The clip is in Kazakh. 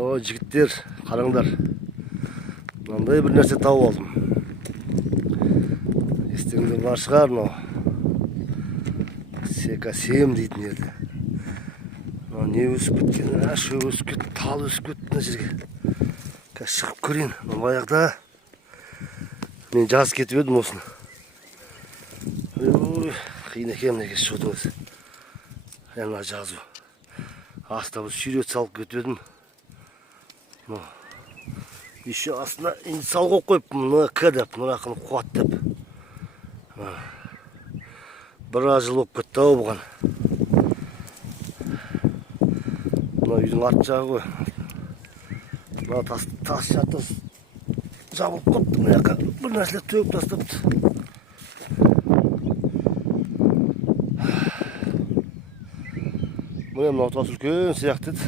Ой, жігіттер, қараңдар. Мынандай бір нәрсе тауып алдым. Естеріңде бар шығар, мынау. Сека-7 дейтін еді. Не өсіп кеткен, шөп өсіп кетті, тал өсіп кетті мына жерге. Қазір шығып көрейін. Баяғыда мен жазып кетіп едім осыны. Қиын екен неге шотыңыз. Яна жазу. Аста біз сүйрет салып кетіп едім. Еще астына инициал қойып қойып, мына К деп, мына ақыны қуат деп. Біраз жыл болып кетті ау бұған. Мына үйдің арт жағы ғой. Мына тас жаты жабылып қойыпты. Мына жаққа бір нәрселер төгіп тастапты. Мына тас үлкен сияқты еді.